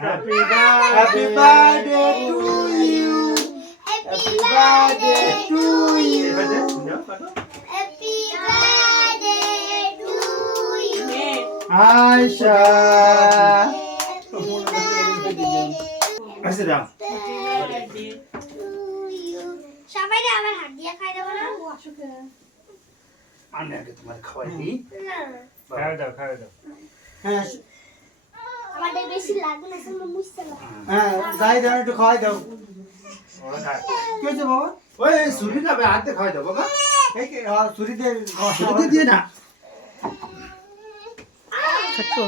Happy birthday to you. Happy birthday to you. Happy birthday to you. Ayşe. Ayşe da. সবাই আমার হাত দিয়ে খাই দেবো না আমি আগে তোমার খাওয়াই দিই খাওয়া দাও খাওয়া দাও হ্যাঁ হ্যাঁ যাই দাও একটু খাওয়াই দাও কি হয়েছে বাবা ওই সুরি না হাতে খাওয়াই দাও বাবা এই সুরি দিয়ে সুরি দিয়ে না থাকতো